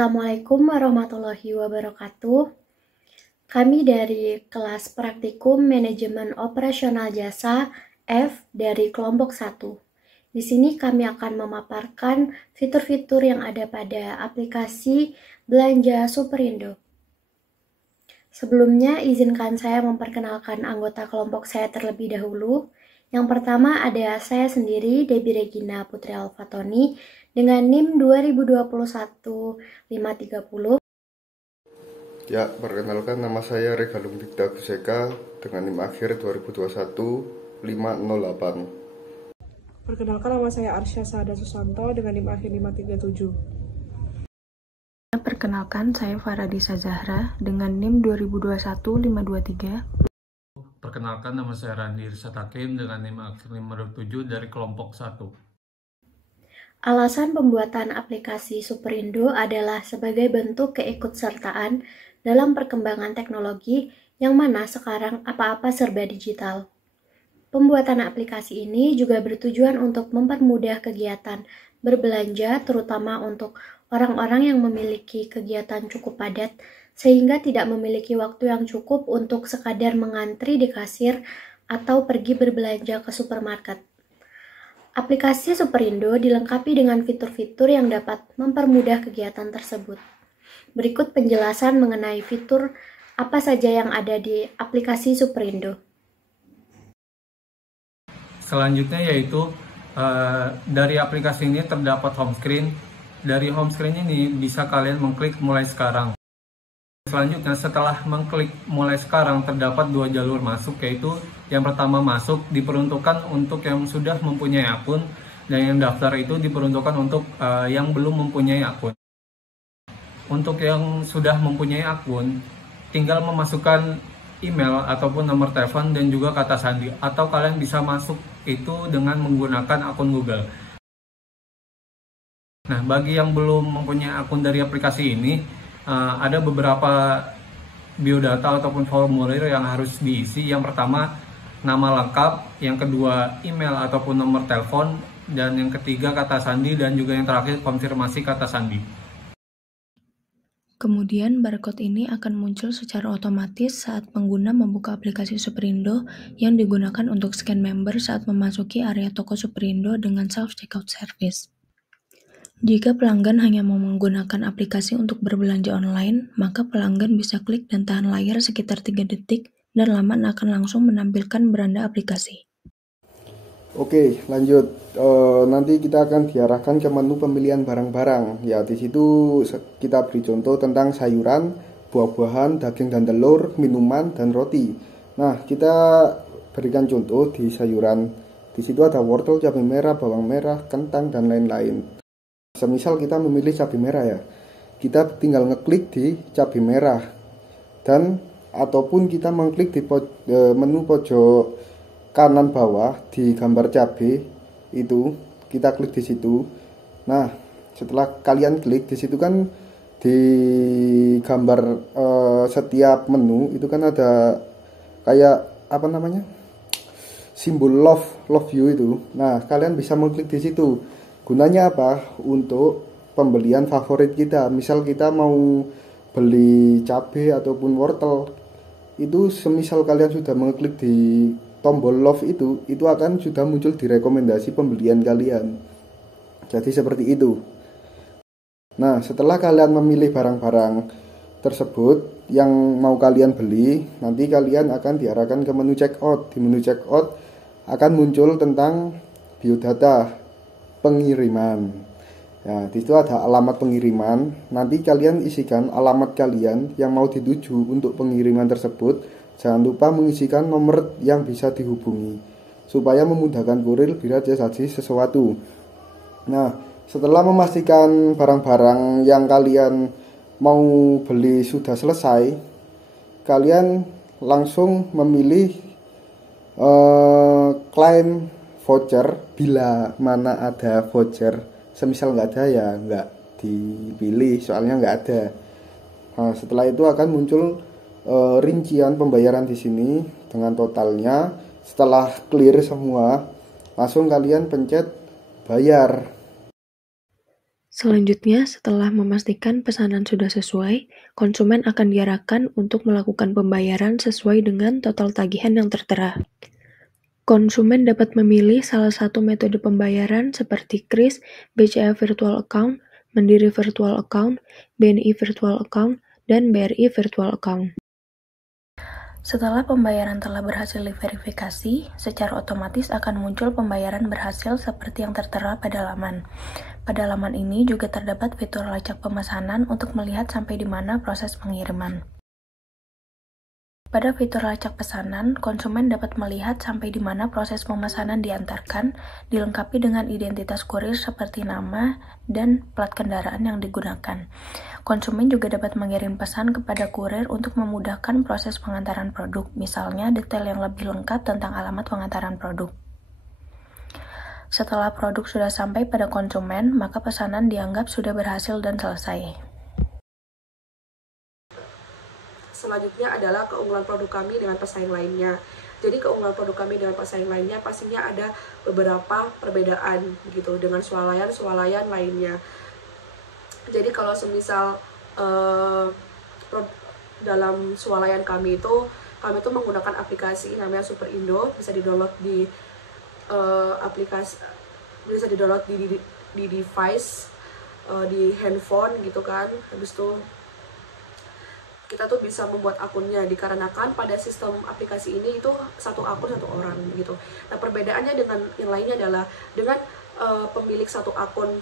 Assalamualaikum warahmatullahi wabarakatuh. Kami dari kelas Praktikum Manajemen Operasional Jasa F dari kelompok 1. Di sini kami akan memaparkan fitur-fitur yang ada pada aplikasi Belanja Superindo. Sebelumnya, izinkan saya memperkenalkan anggota kelompok saya terlebih dahulu. Yang pertama ada saya sendiri, Debbie Regina Putri Alfatoni, dengan NIM 2021-530. Ya, perkenalkan nama saya Regalung Dikta Guseka dengan NIM akhir 2021-508. Perkenalkan, nama saya Arsya Sada Susanto dengan NIM akhir 537. Perkenalkan, saya Faradisa Zahra dengan NIM 2021-523. Perkenalkan, nama saya Randi Irsatakim dengan NIM akhir 527 dari kelompok 1. Alasan pembuatan aplikasi Superindo adalah sebagai bentuk keikutsertaan dalam perkembangan teknologi yang mana sekarang apa-apa serba digital. Pembuatan aplikasi ini juga bertujuan untuk mempermudah kegiatan berbelanja, terutama untuk orang-orang yang memiliki kegiatan cukup padat, sehingga tidak memiliki waktu yang cukup untuk sekadar mengantri di kasir atau pergi berbelanja ke supermarket. Aplikasi Superindo dilengkapi dengan fitur-fitur yang dapat mempermudah kegiatan tersebut. Berikut penjelasan mengenai fitur apa saja yang ada di aplikasi Superindo. Selanjutnya yaitu dari aplikasi ini terdapat home screen. Dari home screen ini bisa kalian mengklik mulai sekarang. Selanjutnya setelah mengklik mulai sekarang terdapat dua jalur masuk, yaitu yang pertama masuk diperuntukkan untuk yang sudah mempunyai akun, dan yang daftar itu diperuntukkan untuk yang belum mempunyai akun. Untuk yang sudah mempunyai akun, tinggal memasukkan email ataupun nomor telepon dan juga kata sandi, atau kalian bisa masuk itu dengan menggunakan akun Google. Nah, bagi yang belum mempunyai akun dari aplikasi ini, ada beberapa biodata ataupun formulir yang harus diisi. Yang pertama, nama lengkap, yang kedua email ataupun nomor telepon, dan yang ketiga kata sandi, dan juga yang terakhir konfirmasi kata sandi. Kemudian barcode ini akan muncul secara otomatis saat pengguna membuka aplikasi Superindo yang digunakan untuk scan member saat memasuki area toko Superindo dengan self-checkout service. Jika pelanggan hanya mau menggunakan aplikasi untuk berbelanja online, maka pelanggan bisa klik dan tahan layar sekitar 3 detik dan laman akan langsung menampilkan beranda aplikasi. Oke, lanjut. Nanti kita akan diarahkan ke menu pemilihan barang-barang. Ya, di situ kita beri contoh tentang sayuran, buah-buahan, daging dan telur, minuman dan roti. Nah, kita berikan contoh di sayuran. Di situ ada wortel, cabai merah, bawang merah, kentang dan lain-lain. Semisal kita memilih cabai merah ya, kita tinggal ngeklik di cabai merah, dan ataupun kita mengklik di menu pojok kanan bawah di gambar cabai itu, kita klik di situ. Nah, setelah kalian klik di situ kan di gambar setiap menu itu kan ada kayak apa namanya, simbol love you itu. Nah, kalian bisa mengklik di situ. Gunanya apa? Untuk pembelian favorit kita. Misal kita mau beli cabai ataupun wortel, itu semisal kalian sudah mengklik di tombol love itu akan sudah muncul di rekomendasi pembelian kalian. Jadi seperti itu. Nah, setelah kalian memilih barang-barang tersebut yang mau kalian beli, nanti kalian akan diarahkan ke menu checkout. Di menu checkout akan muncul tentang biodata pengiriman. Ya, di situ ada alamat pengiriman. Nanti kalian isikan alamat kalian yang mau dituju untuk pengiriman tersebut. Jangan lupa mengisikan nomor yang bisa dihubungi supaya memudahkan kurir bila terjadi sesuatu. Nah, setelah memastikan barang-barang yang kalian mau beli sudah selesai, kalian langsung memilih klaim voucher bila mana ada voucher. Semisal nggak ada ya nggak dipilih, soalnya nggak ada. Nah, setelah itu akan muncul rincian pembayaran di sini dengan totalnya. Setelah clear semua, langsung kalian pencet bayar. Selanjutnya, setelah memastikan pesanan sudah sesuai, konsumen akan diarahkan untuk melakukan pembayaran sesuai dengan total tagihan yang tertera. Konsumen dapat memilih salah satu metode pembayaran seperti KRIS, BCA Virtual Account, Mandiri Virtual Account, BNI Virtual Account, dan BRI Virtual Account. Setelah pembayaran telah berhasil diverifikasi, secara otomatis akan muncul pembayaran berhasil seperti yang tertera pada laman. Pada laman ini juga terdapat fitur lacak pemesanan untuk melihat sampai di mana proses pengiriman. Pada fitur lacak pesanan, konsumen dapat melihat sampai di mana proses pemesanan diantarkan, dilengkapi dengan identitas kurir seperti nama dan plat kendaraan yang digunakan. Konsumen juga dapat mengirim pesan kepada kurir untuk memudahkan proses pengantaran produk, misalnya detail yang lebih lengkap tentang alamat pengantaran produk. Setelah produk sudah sampai pada konsumen, maka pesanan dianggap sudah berhasil dan selesai. Selanjutnya adalah keunggulan produk kami dengan pesaing lainnya. Jadi keunggulan produk kami dengan pesaing lainnya pastinya ada beberapa perbedaan gitu dengan swalayan lainnya. Jadi kalau semisal dalam swalayan kami itu menggunakan aplikasi namanya Superindo, bisa di-download di aplikasi, bisa di-download di device, di handphone gitu kan. Habis itu kita tuh bisa membuat akunnya, dikarenakan pada sistem aplikasi ini itu satu akun satu orang gitu. Nah perbedaannya dengan yang lainnya adalah dengan pemilik satu akun,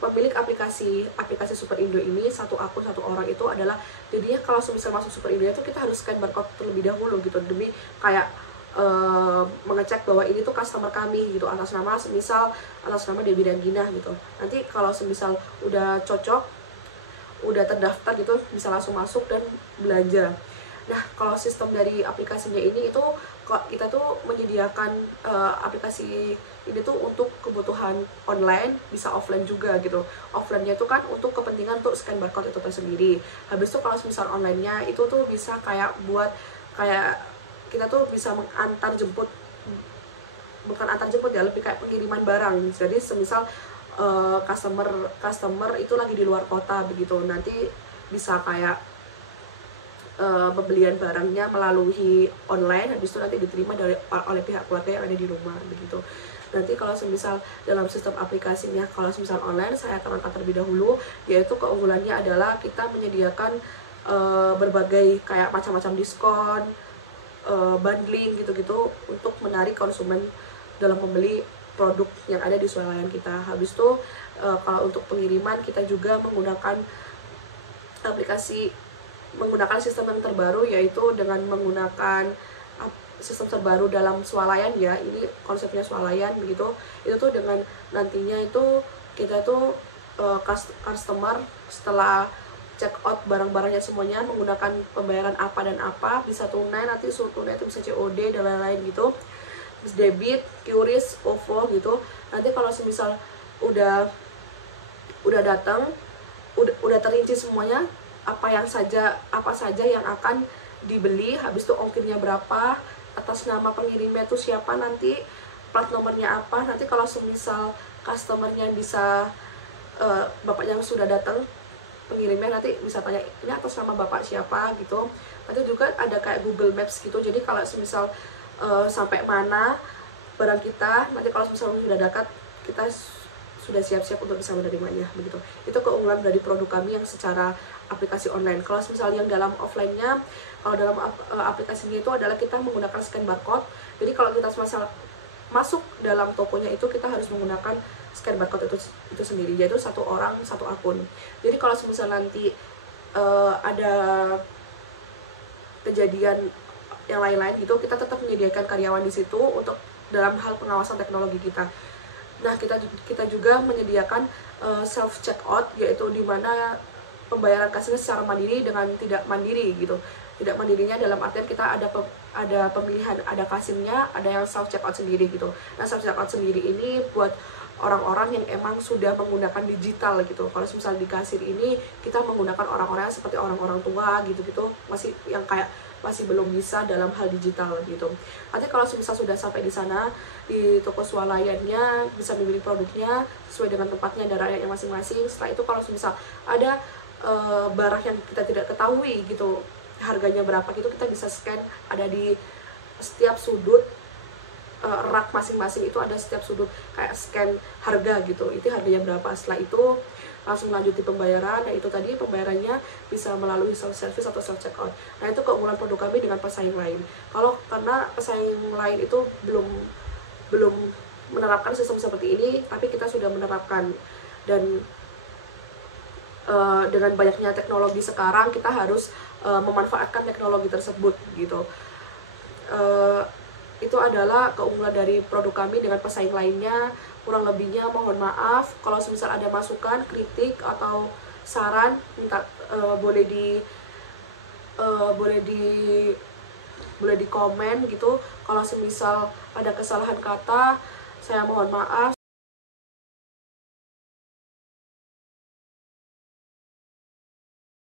pemilik aplikasi Superindo ini satu akun satu orang itu adalah, jadinya kalau misal masuk Superindo itu kita harus scan barcode terlebih dahulu gitu, demi kayak mengecek bahwa ini tuh customer kami gitu, atas nama Debbie dan Gina gitu. Nanti kalau semisal udah cocok, udah terdaftar gitu, bisa langsung masuk dan belanja. Nah kalau sistem dari aplikasinya ini itu kita tuh menyediakan aplikasi ini tuh untuk kebutuhan online, bisa offline juga gitu. Offline-nya itu kan untuk kepentingan untuk scan barcode itu tersendiri. Habis itu kalau misal online-nya itu tuh bisa kayak buat kayak kita tuh bisa mengantar jemput, bukan antar jemput ya, lebih kayak pengiriman barang. Jadi semisal customer itu lagi di luar kota begitu, nanti bisa kayak pembelian barangnya melalui online, habis itu nanti diterima oleh pihak keluarga yang ada di rumah begitu. Nanti kalau semisal dalam sistem aplikasinya, kalau semisal online, saya akan angkat terlebih dahulu, yaitu keunggulannya adalah kita menyediakan berbagai kayak macam-macam diskon, bundling gitu-gitu untuk menarik konsumen dalam membeli produk yang ada di swalayan kita. Habis itu kalau untuk pengiriman kita juga menggunakan sistem yang terbaru, yaitu dengan menggunakan sistem terbaru dalam swalayan ya. Ini konsepnya swalayan begitu. Itu tuh dengan nantinya itu kita tuh customer setelah check out barang-barangnya semuanya menggunakan pembayaran apa dan apa, bisa tunai, nanti suruh tunai itu bisa COD dan lain-lain gitu, debit, QRIS, OVO gitu. Nanti kalau semisal udah datang, udah terinci semuanya apa saja yang akan dibeli, habis itu ongkirnya berapa, atas nama pengirimnya itu siapa, nanti plat nomornya apa. Nanti kalau semisal customernya bisa bapak yang sudah datang, pengirimnya nanti bisa tanya ini atas nama bapak siapa gitu. Nanti juga ada kayak Google Maps gitu, jadi kalau semisal sampai mana barang kita, nanti kalau misalnya sudah dekat, kita sudah siap-siap untuk bisa menerimanya begitu. Itu keunggulan dari produk kami yang secara aplikasi online. Kalau misalnya yang dalam offline-nya, kalau dalam aplikasinya itu adalah kita menggunakan scan barcode. Jadi kalau kita masuk dalam tokonya itu, kita harus menggunakan scan barcode itu sendiri, yaitu satu orang satu akun. Jadi kalau misalnya nanti ada kejadian yang lain-lain gitu, kita tetap menyediakan karyawan di situ untuk dalam hal pengawasan teknologi kita. Nah kita juga menyediakan self checkout, yaitu di mana pembayaran kasirnya secara mandiri dengan tidak mandiri gitu. Tidak mandirinya dalam artian kita ada pemilihan, ada kasirnya, ada yang self checkout sendiri gitu. Nah self checkout sendiri ini buat orang-orang yang emang sudah menggunakan digital gitu. Kalau misalnya di kasir ini kita menggunakan orang-orang seperti orang-orang tua gitu-gitu, masih yang kayak masih belum bisa dalam hal digital gitu. Nanti kalau misal sudah sampai di sana, di toko swalayannya bisa memilih produknya sesuai dengan tempatnya dan rakyatnya masing-masing. Setelah itu kalau misal ada barang yang kita tidak ketahui gitu harganya berapa gitu, kita bisa scan, ada di setiap sudut rak masing-masing itu ada setiap sudut kayak scan harga gitu, itu harganya berapa. Setelah itu langsung lanjuti pembayaran, dan itu tadi pembayarannya bisa melalui self service atau self checkout. Nah itu keunggulan produk kami dengan pesaing lain. Kalau karena pesaing lain itu belum menerapkan sistem seperti ini, tapi kita sudah menerapkan. Dan dengan banyaknya teknologi sekarang, kita harus memanfaatkan teknologi tersebut gitu. Itu adalah keunggulan dari produk kami dengan pesaing lainnya. Kurang lebihnya mohon maaf. Kalau misal ada masukan, kritik atau saran, minta boleh di komen gitu. Kalau misal ada kesalahan kata, saya mohon maaf.